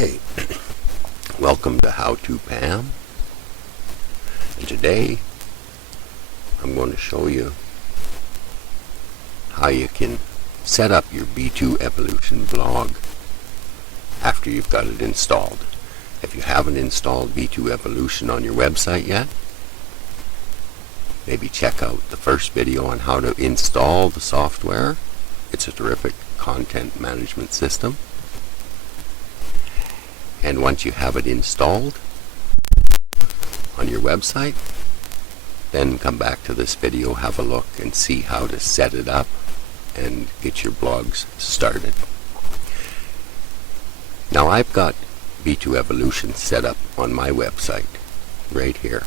Okay, welcome to howtopam, and today I'm going to show you how you can set up your b2evolution blog after you've got it installed. If you haven't installed b2evolution on your website yet, maybe check out the first video on how to install the software. It's a terrific content management system. And once you have it installed on your website, then come back to this video, have a look, and see how to set it up and get your blogs started. Now I've got b2evolution set up on my website right here.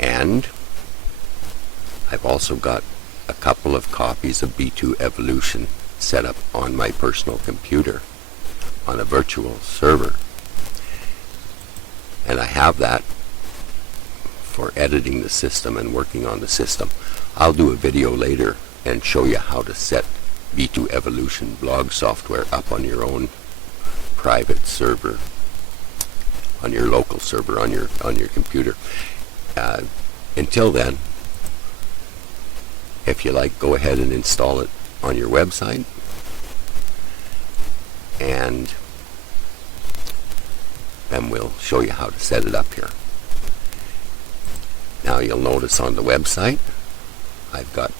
And I've also got a couple of copies of b2evolution set up on my personal computer on a virtual server, and I have that for editing the system and working on the system. I'll do a video later and show you how to set b2evolution blog software up on your own private server, on your local server, on your computer. Until then, if you like, go ahead and install it on your website, and then we'll show you how to set it up here. Now you'll notice on the website I've got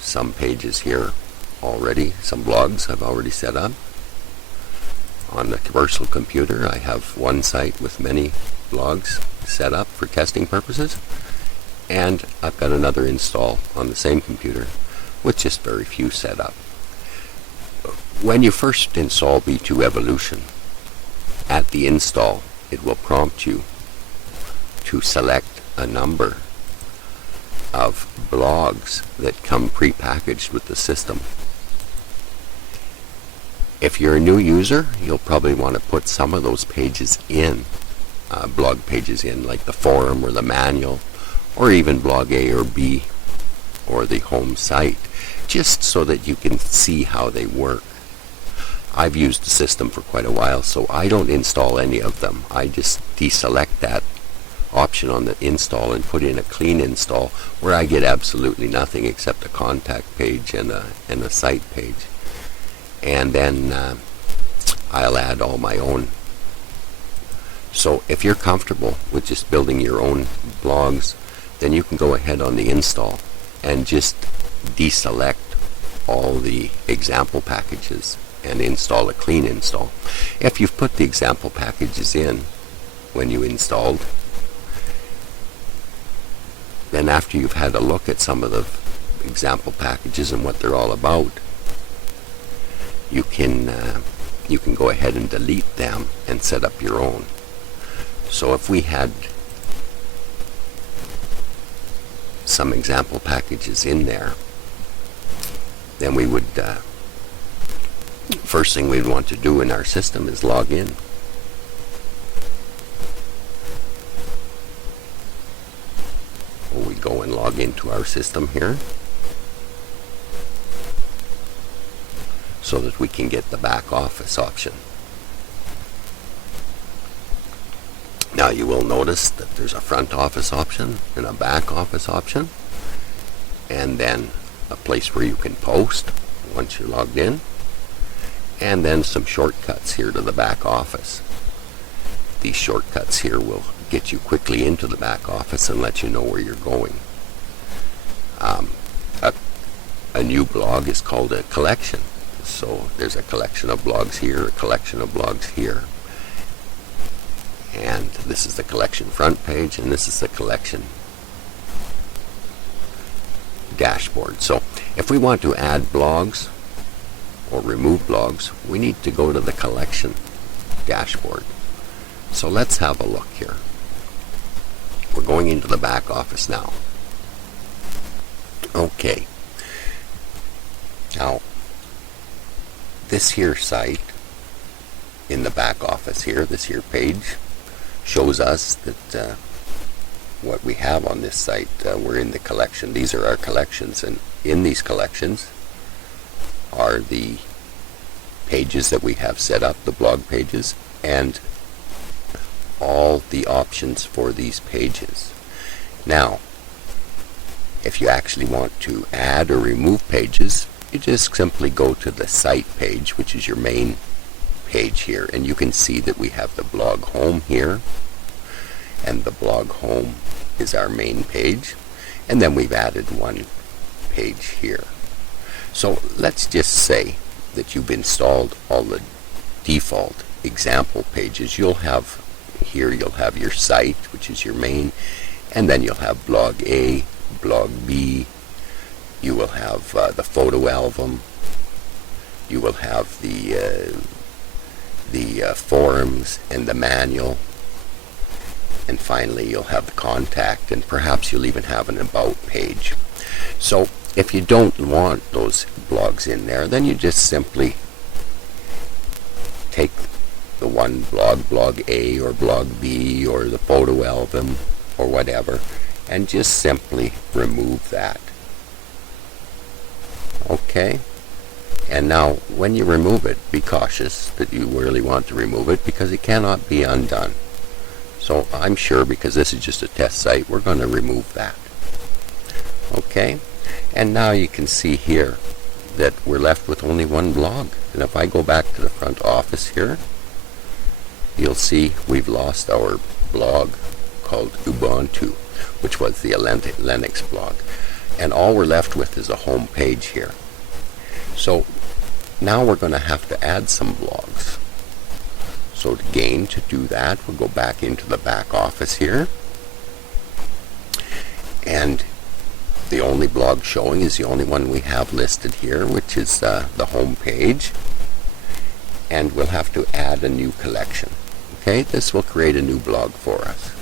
some pages here already, some blogs I've already set up. On the commercial computer I have one site with many blogs set up for testing purposes, and I've got another install on the same computer with just very few set up. When you first install b2evolution, at the install it will prompt you to select a number of blogs that come pre-packaged with the system. If you're a new user, you'll probably want to put some of those pages in, blog pages in, like the forum or the manual, or even blog A or B or the home site, just so that you can see how they work. I've used the system for quite a while, so I don't install any of them. I just deselect that option on the install and put in a clean install where I get absolutely nothing except a contact page and a site page. And then I'll add all my own. So if you're comfortable with just building your own blogs, then you can go ahead on the install and just deselect all the example packages and install a clean install. If you've put the example packages in when you installed, then after you've had a look at some of the example packages and what they're all about, you can go ahead and delete them and set up your own. So if we had some example packages in there, then we would first thing we'd want to do in our system is log in. We go and log into our system here so that we can get the back office option. Now you will notice that there's a front office option and a back office option, and then a place where you can post once you're logged in, and then some shortcuts here to the back office. These shortcuts here will get you quickly into the back office and let you know where you're going. A new blog is called a collection. So there's a collection of blogs here, a collection of blogs here. And this is the collection front page, and this is the collection dashboard. So if we want to add blogs or remove blogs, we need to go to the collection dashboard. So let's have a look here. We're going into the back office now. Okay. Now, this here site in the back office here, this here page, shows us that what we have on this site. We're in the collection. These are our collections, and in these collections are the pages that we have set up, the blog pages, and all the options for these pages. Now, if you actually want to add or remove pages, you just simply go to the site page, which is your main page here, and you can see that we have the blog home here, and the blog home is our main page, and then we've added one page here. So let's just say that you've installed all the default example pages. You'll have here, you'll have your site, which is your main, and then you'll have blog A, blog B, you will have the photo album, you will have the forums and the manual, and finally you'll have the contact, and perhaps you'll even have an about page. So if you don't want those blogs in there, then you just simply take the one blog, blog A or blog B or the photo album or whatever, and just simply remove that. Okay? And now when you remove it, be cautious that you really want to remove it, because it cannot be undone. So I'm sure, because this is just a test site, we're going to remove that. Okay? And now you can see here that we're left with only one blog. And if I go back to the front office here, you'll see we've lost our blog called Ubuntu, which was the Linux blog. And all we're left with is a home page here. So now we're going to have to add some blogs. So again, to do that, we'll go back into the back office here. And the only blog showing is the only one we have listed here, which is the home page. And we'll have to add a new collection. Okay, this will create a new blog for us.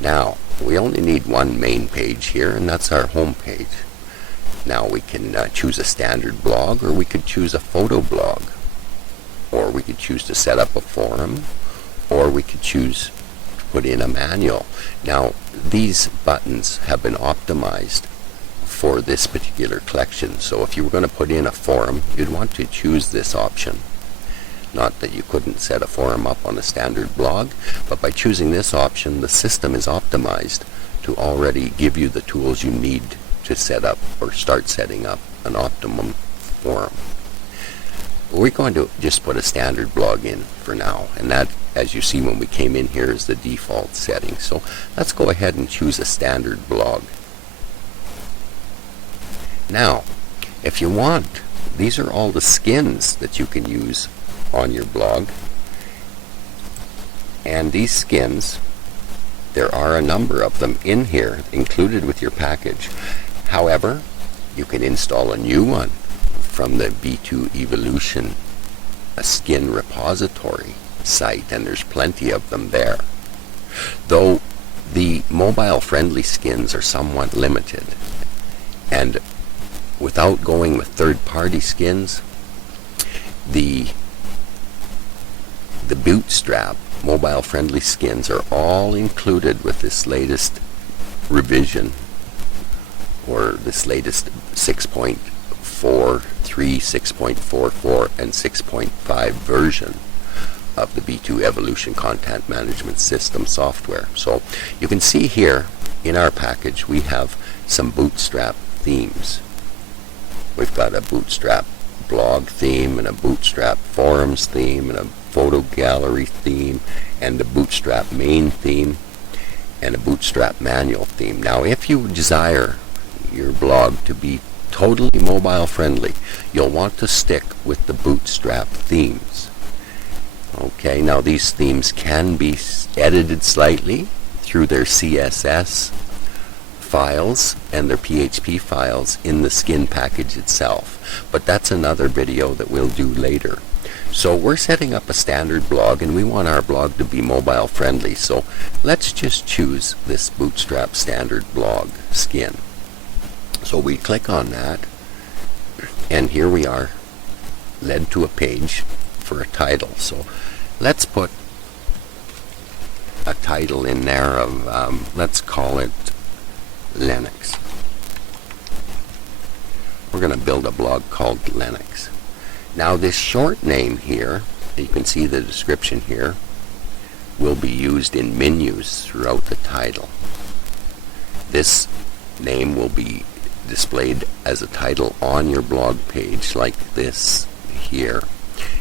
Now, we only need one main page here, and that's our home page. Now we can choose a standard blog, or we could choose a photo blog, or we could choose to set up a forum, or we could choose to put in a manual. Now, these buttons have been optimized for this particular collection. So if you were going to put in a forum, you'd want to choose this option. Not that you couldn't set a forum up on a standard blog, but by choosing this option, the system is optimized to already give you the tools you need to set up or start setting up an optimum forum. We're going to just put a standard blog in for now, and that, as you see when we came in here, is the default setting. So let's go ahead and choose a standard blog. Now, if you want, these are all the skins that you can use on your blog, and these skins, there are a number of them in here included with your package. However, you can install a new one from the b2evolution skin repository site, and there's plenty of them there, though the mobile friendly skins are somewhat limited, and without going with third-party skins, the Bootstrap mobile-friendly skins are all included with this latest revision, or this latest 6.43, 6.44, and 6.5 version of the b2evolution content management system software. So you can see here in our package we have some Bootstrap themes. We've got a Bootstrap blog theme, and a Bootstrap forums theme, and a photo gallery theme, and a Bootstrap main theme, and a Bootstrap manual theme. Now, if you desire your blog to be totally mobile friendly, you'll want to stick with the Bootstrap themes. Okay, now these themes can be edited slightly through their CSS files and their PHP files in the skin package itself, but that's another video that we'll do later. So we're setting up a standard blog, and we want our blog to be mobile friendly, so let's just choose this Bootstrap standard blog skin. So we click on that, and here we are led to a page for a title. So let's put a title in there of let's call it Linux. We're going to build a blog called Linux. Now this short name here, you can see the description here, will be used in menus throughout the title. This name will be displayed as a title on your blog page like this here,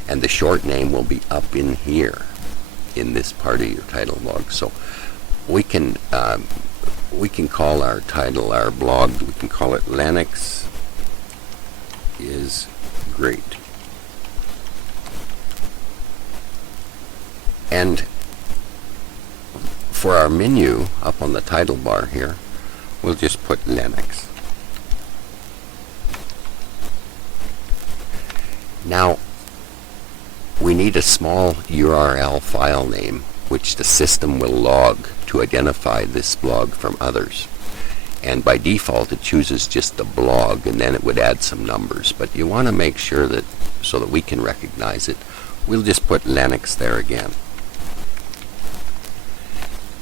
and the short name will be up in here in this part of your title blog. So we can call our title, our blog, we can call it Linux is Great. And for our menu up on the title bar here, we'll just put Linux. Now, we need a small URL file name which the system will log to identify this blog from others. And by default it chooses just the blog, and then it would add some numbers. But you want to make sure that, so that we can recognize it, we'll just put Linux there again.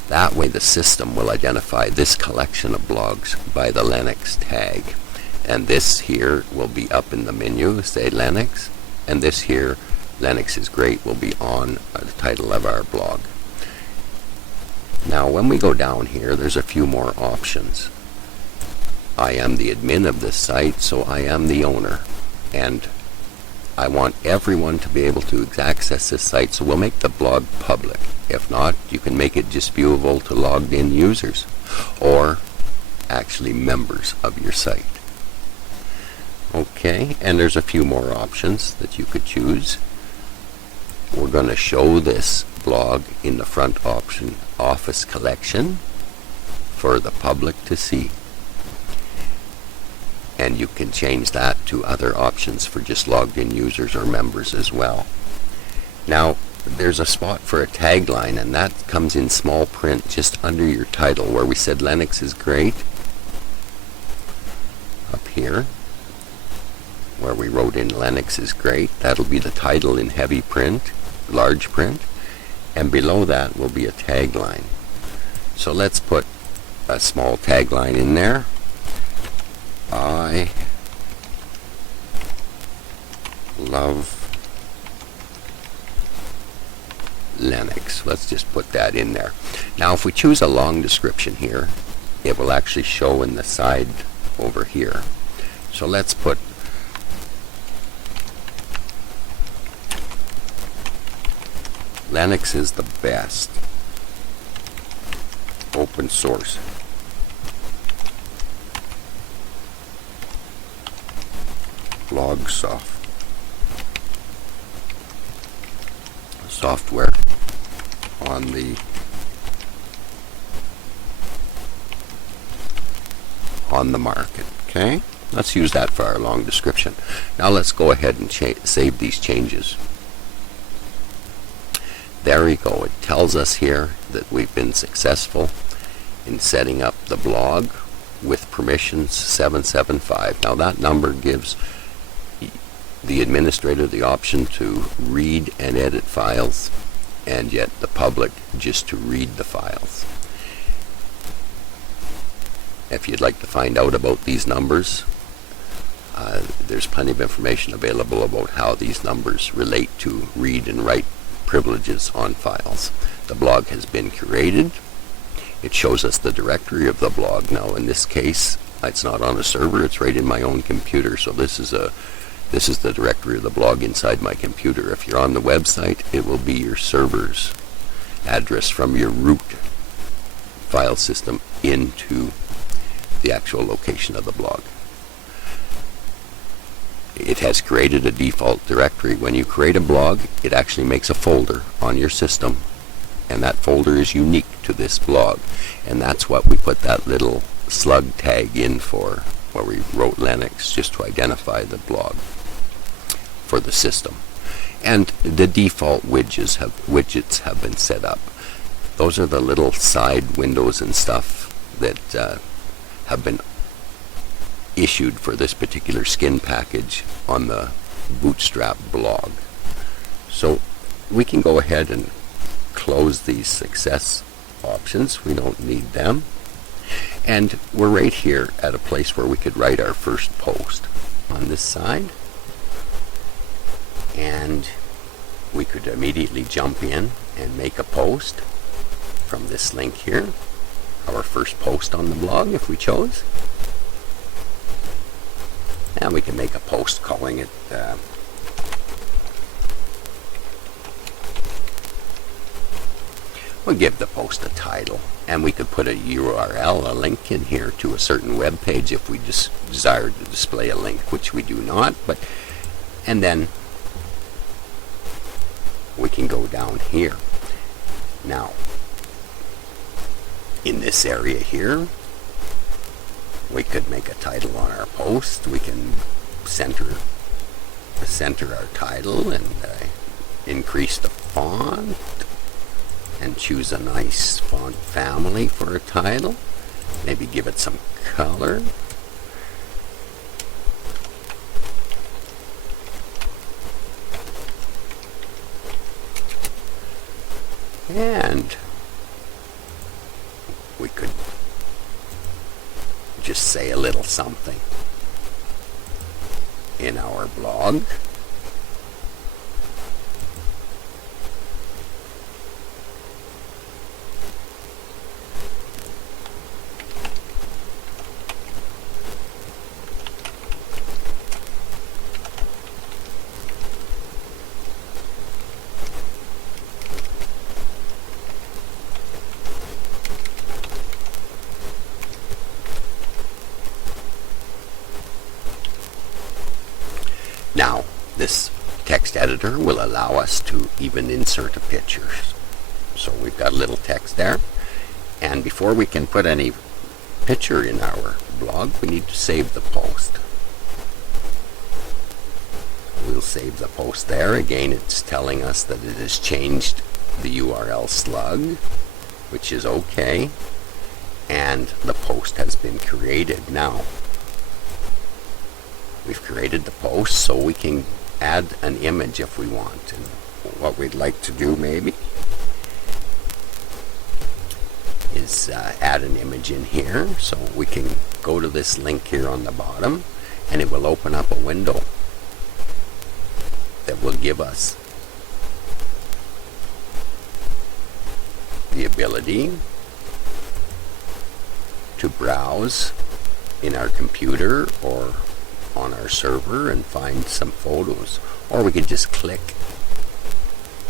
That way the system will identify this collection of blogs by the Linux tag. And this here will be up in the menu, say Linux, and this here, Linux is Great, will be on the title of our blog. Now when we go down here, there's a few more options. I am the admin of this site, so I am the owner, and I want everyone to be able to access this site, so we'll make the blog public. If not, you can make it just viewable to logged in users, or actually members of your site. Okay, and there's a few more options that you could choose. We're going to show this blog in the front option office collection for the public to see. And you can change that to other options for just logged in users or members as well. Now, there's a spot for a tagline, and that comes in small print just under your title where we said Linux is Great. Up here, where we wrote in Linux is Great, that'll be the title in heavy print, large print, and below that will be a tagline. So let's put a small tagline in there. I love Linux. Let's just put that in there. Now if we choose a long description here, it will actually show in the side over here. So let's put Linux is the best open source blog software on the market. Okay, let's use that for our long description. Now let's go ahead and save these changes. There we go. It tells us here that we've been successful in setting up the blog with permissions 775. Now that number gives the administrator the option to read and edit files, and yet the public just to read the files. If you'd like to find out about these numbers, there's plenty of information available about how these numbers relate to read and write privileges on files. The blog has been curated. It shows us the directory of the blog. Now in this case, it's not on a server, it's right in my own computer. So this is the directory of the blog inside my computer. If you're on the website, it will be your server's address from your root file system into the actual location of the blog. It has created a default directory. When you create a blog, it actually makes a folder on your system, and that folder is unique to this blog, and that's what we put that little slug tag in for, where we wrote Linux just to identify the blog for the system. And the default widgets have been set up. Those are the little side windows and stuff that have been issued for this particular skin package on the Bootstrap blog. So we can go ahead and close these success options. We don't need them. And we're right here at a place where we could write our first post. On this side, and we could immediately jump in and make a post from this link here, our first post on the blog if we chose. And we can make a post calling it we'll give the post a title, and we could put a URL, a link in here to a certain web page if we just desired to display a link, which we do not. And then we can go down here. Now, in this area here, we could make a title on our post. We can center our title and increase the font and choose a nice font family for a title. Maybe give it some color. And we could just say a little something in our blog. Now, this text editor will allow us to even insert a picture. So we've got a little text there. And before we can put any picture in our blog, we need to save the post. We'll save the post there. Again, it's telling us that it has changed the URL slug, which is okay. And the post has been created. Now, we've created the post, so we can add an image if we want. And what we'd like to do maybe is add an image in here. So we can go to this link here on the bottom, and it will open up a window that will give us the ability to browse in our computer or on our server and find some photos, or we could just click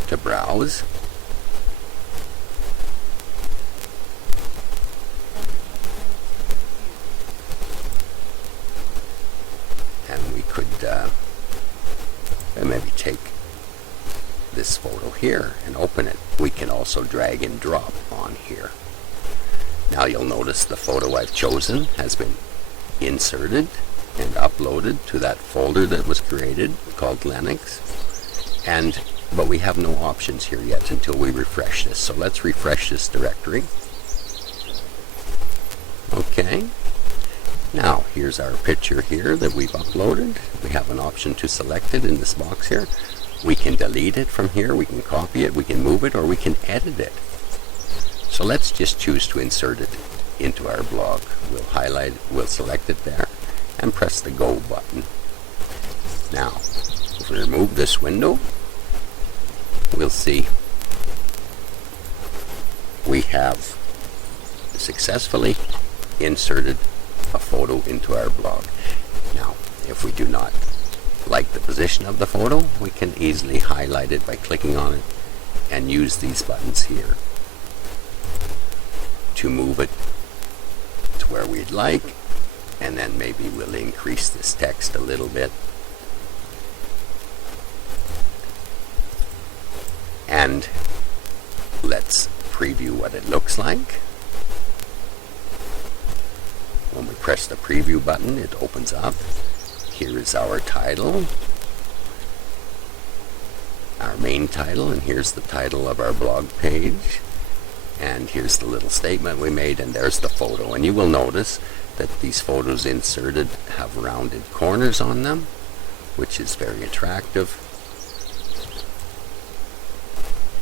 to browse. And we could maybe take this photo here and open it. We can also drag and drop on here. Now you'll notice the photo I've chosen has been inserted and uploaded to that folder that was created called Linux. But we have no options here yet until we refresh this. So let's refresh this directory. Okay. Now here's our picture here that we've uploaded. We have an option to select it in this box here. We can delete it from here, we can copy it, we can move it, or we can edit it. So let's just choose to insert it into our blog. We'll highlight, we'll select it there, and press the Go button. Now, if we remove this window, we'll see we have successfully inserted a photo into our blog. Now, if we do not like the position of the photo, we can easily highlight it by clicking on it and use these buttons here to move it to where we'd like. And then maybe we'll increase this text a little bit. And let's preview what it looks like. When we press the preview button, it opens up. Here is our title, our main title, and here's the title of our blog page. And here's the little statement we made, and there's the photo. And you will notice that these photos inserted have rounded corners on them, which is very attractive.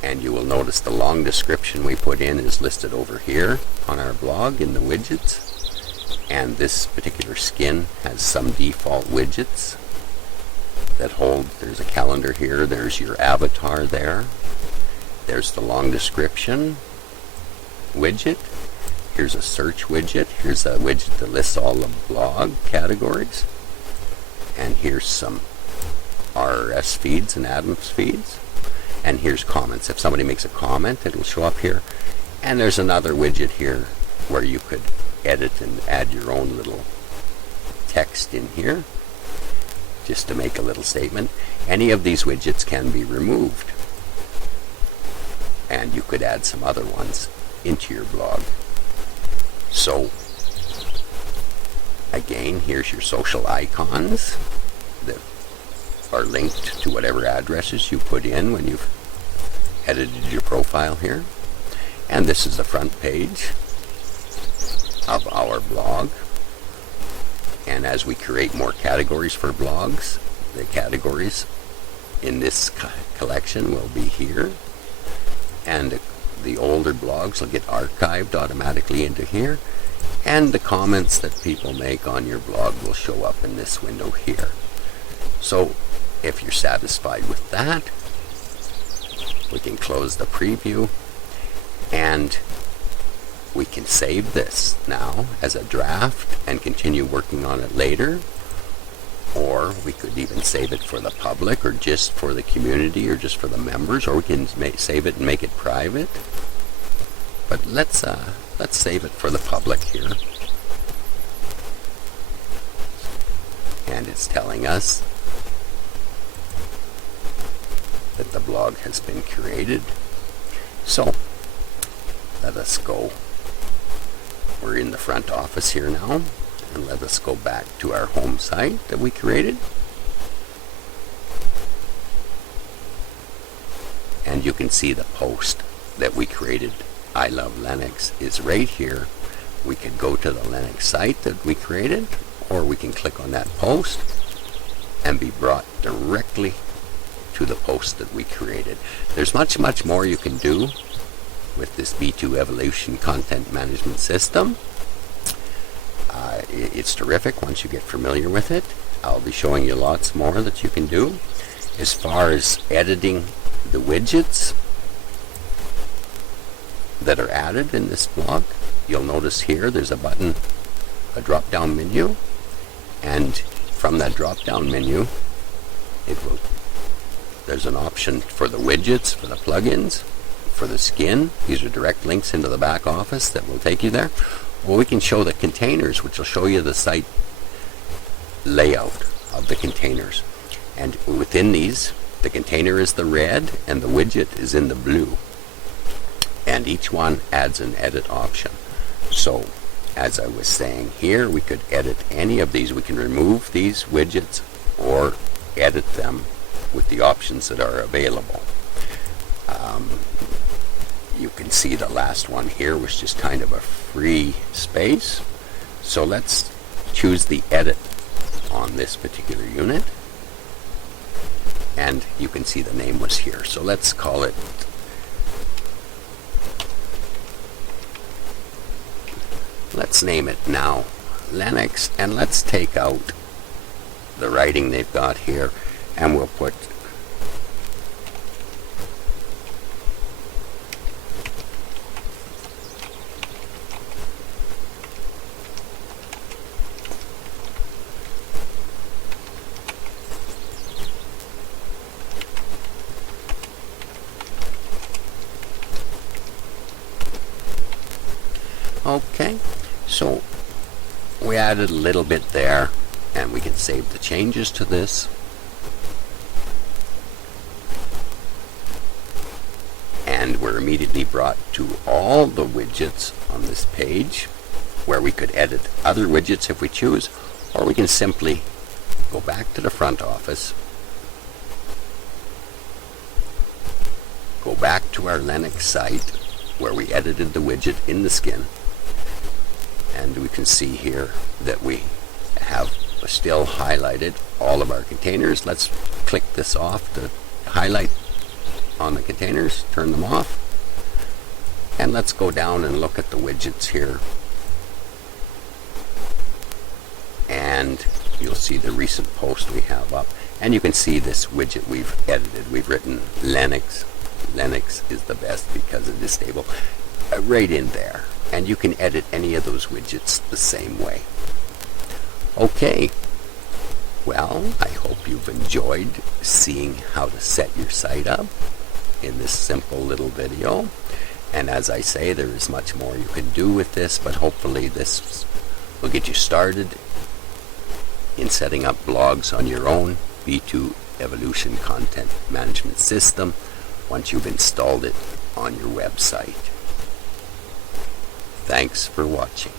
And you will notice the long description we put in is listed over here on our blog in the widgets. And this particular skin has some default widgets. that hold, there's a calendar here, there's your avatar there, there's the long description widget, here's a search widget, here's a widget that lists all the blog categories, and here's some RSS feeds and Adams feeds, and here's comments. If somebody makes a comment, it'll show up here, and there's another widget here where you could edit and add your own little text in here just to make a little statement. Any of these widgets can be removed, and you could add some other ones into your blog. So again, here's your social icons that are linked to whatever addresses you put in when you've edited your profile here. And this is the front page of our blog. And as we create more categories for blogs, the categories in this collection will be here. And the older blogs will get archived automatically into here. And the comments that people make on your blog will show up in this window here. So if you're satisfied with that, we can close the preview, and we can save this now as a draft and continue working on it later. Or we could even save it for the public, or just for the community, or just for the members, or we can save it and make it private. But let's save it for the public here. And it's telling us that the blog has been created. So let us go. We're in the front office here now, and let us go back to our home site that we created. And you can see the post that we created, I Love Linux, is right here. We could go to the Linux site that we created, or we can click on that post and be brought directly to the post that we created. There's much more you can do with this b2evolution content management system. It's terrific once you get familiar with it. I'll be showing you lots more that you can do. As far as editing the widgets that are added in this blog, you'll notice here there's a button, a drop down menu, and from that drop down menu there's an option for the widgets, for the plugins, for the skin. These are direct links into the back office that will take you there. Well, we can show the containers, which will show you the site layout of the containers. And within these, the container is the red and the widget is in the blue. And each one adds an edit option. So, as I was saying here, we could edit any of these. We can remove these widgets or edit them with the options that are available. You can see the last one here was just kind of a free space. So let's choose the edit on this particular unit. And you can see the name was here. So let's call it, let's name it now Linux, and let's take out the writing they've got here, and we'll put okay. So we added a little bit there, and we can save the changes to this. And we're immediately brought to all the widgets on this page, where we could edit other widgets if we choose, or we can simply go back to the front office, go back to our Linux site where we edited the widget in the skin, and we can see here that we have still highlighted all of our containers. Let's click this off to highlight on the containers, turn them off, and let's go down and look at the widgets here, and you'll see the recent post we have up. And you can see this widget we've edited. We've written Linux. Linux is the best because it is stable. Right in there. And you can edit any of those widgets the same way. Okay. Well, I hope you've enjoyed seeing how to set your site up in this simple little video. And as I say, there is much more you can do with this, but hopefully this will get you started in setting up blogs on your own b2evolution content management system once you've installed it on your website. Thanks for watching.